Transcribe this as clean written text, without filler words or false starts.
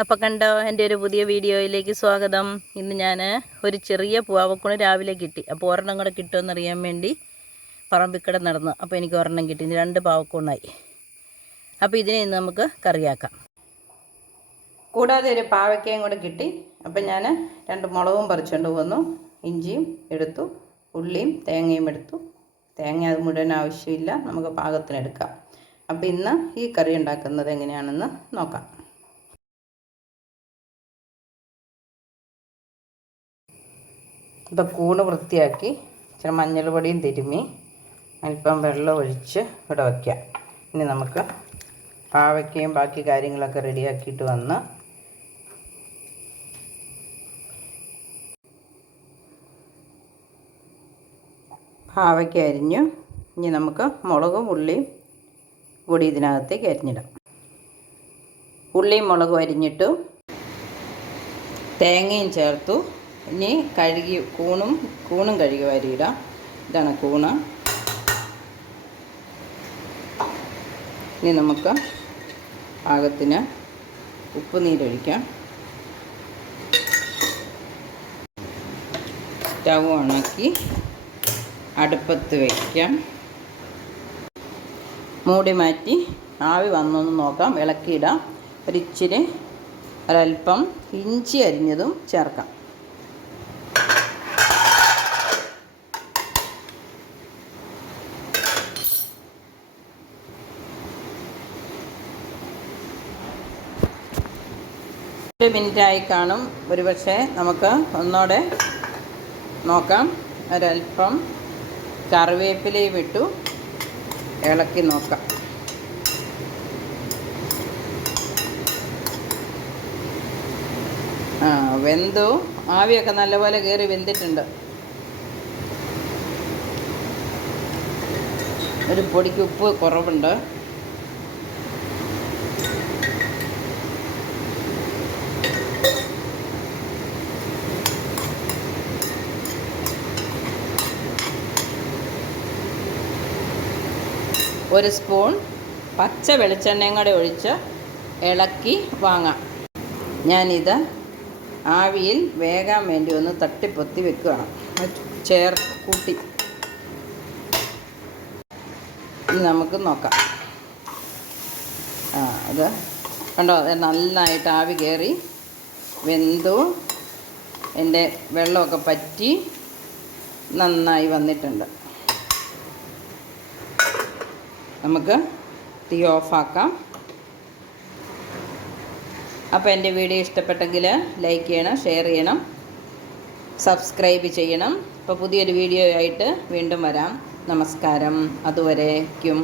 അപ്പോൾ കണ്ടോ, എൻ്റെ ഒരു പുതിയ വീഡിയോയിലേക്ക് സ്വാഗതം. ഇന്ന് ഞാൻ ഒരു ചെറിയ പൂവാവക്കൂണ് രാവിലെ കിട്ടി. അപ്പോൾ ഒരെണ്ണം കൂടെ കിട്ടുമെന്നറിയാൻ വേണ്ടി പറമ്പിക്കട നടന്നു. അപ്പോൾ എനിക്ക് ഒരെണ്ണം കിട്ടി. ഇന്ന് 2 പാവക്കൂണായി. അപ്പോൾ ഇതിനെ ഇന്ന് നമുക്ക് കറിയാക്കാം. കൂടാതെ ഒരു പാവയ്ക്കയും കൂടെ കിട്ടി. അപ്പം ഞാൻ 2 മുളകും പറിച്ചുകൊണ്ട് വന്നു. ഇഞ്ചിയും എടുത്തു, ഉള്ളിയും തേങ്ങയും എടുത്തു. തേങ്ങ അത് മുഴുവൻ ആവശ്യമില്ല, നമുക്ക് പാകത്തിനെടുക്കാം. അപ്പോൾ ഇന്ന് ഈ കറി ഉണ്ടാക്കുന്നത് എങ്ങനെയാണെന്ന് നോക്കാം. ഇപ്പോൾ കൂണ് വൃത്തിയാക്കി ഇച്ചിരി മഞ്ഞൾ പൊടിയും തിരുമ്മി അല്പം വെള്ളം ഒഴിച്ച് ഇവിടെ വയ്ക്കാം. ഇനി നമുക്ക് പാവയ്ക്കയും ബാക്കി കാര്യങ്ങളൊക്കെ റെഡിയാക്കിയിട്ട് വന്ന് പാവയ്ക്ക അരിഞ്ഞു. ഇനി നമുക്ക് മുളകും ഉള്ളിയും കൂടി ഇതിനകത്തേക്ക് അരിഞ്ഞിടാം. ഉള്ളിയും മുളകും അരിഞ്ഞിട്ടു, തേങ്ങയും ചേർത്തു. ഇനി കൂണും കഴുകി വാരിയിടാം. ഇതാണ് കൂണ്. ഇനി നമുക്ക് പാകത്തിന് ഉപ്പ് നീരൊഴിക്കാം. സ്റ്റൗ ഉണക്കി അടുപ്പത്ത് വയ്ക്കാം. മൂടി മാറ്റി ആവി വന്നൊന്ന് നോക്കാം. ഇളക്കിയിടാം. ഒരൽപ്പം ഇഞ്ചി അരിഞ്ഞതും ചേർക്കാം. ഒരു മിനിറ്റായി കാണും. ഒരുപക്ഷെ നമുക്ക് ഒന്നോടെ നോക്കാം. ഒരൽപ്പം കറിവേപ്പിലയും ഇട്ടു ഇളക്കി നോക്കാം. വെന്തു. ആവിയൊക്കെ നല്ലപോലെ കയറി വെന്തിട്ടുണ്ട്. ഒരു പൊടിക്ക് ഉപ്പ് കുറവുണ്ട്. ഒരു സ്പൂൺ പച്ച വെളിച്ചെണ്ണയും കൂടെ ഒഴിച്ച് ഇളക്കി വാങ്ങാം. ഞാനിത് ആവിയിൽ വേകാൻ വേണ്ടി ഒന്ന് തട്ടിപ്പൊത്തി വെക്കുകയാണ്. കൂട്ടി ഇനി നമുക്ക് നോക്കാം. അത് കണ്ടോ, അത് നന്നായിട്ട് ആവി കയറി വെന്തു. എൻ്റെ വെള്ളമൊക്കെ പറ്റി നന്നായി വന്നിട്ടുണ്ട്. നമുക്ക് തീ ഓഫാക്കാം. അപ്പോൾ എൻ്റെ വീഡിയോ ഇഷ്ടപ്പെട്ടെങ്കിൽ ലൈക്ക് ചെയ്യണം, ഷെയർ ചെയ്യണം, സബ്സ്ക്രൈബ് ചെയ്യണം. അപ്പോൾ പുതിയൊരു വീഡിയോ ആയിട്ട് വീണ്ടും വരാം. നമസ്കാരം. അതുവരേക്കും.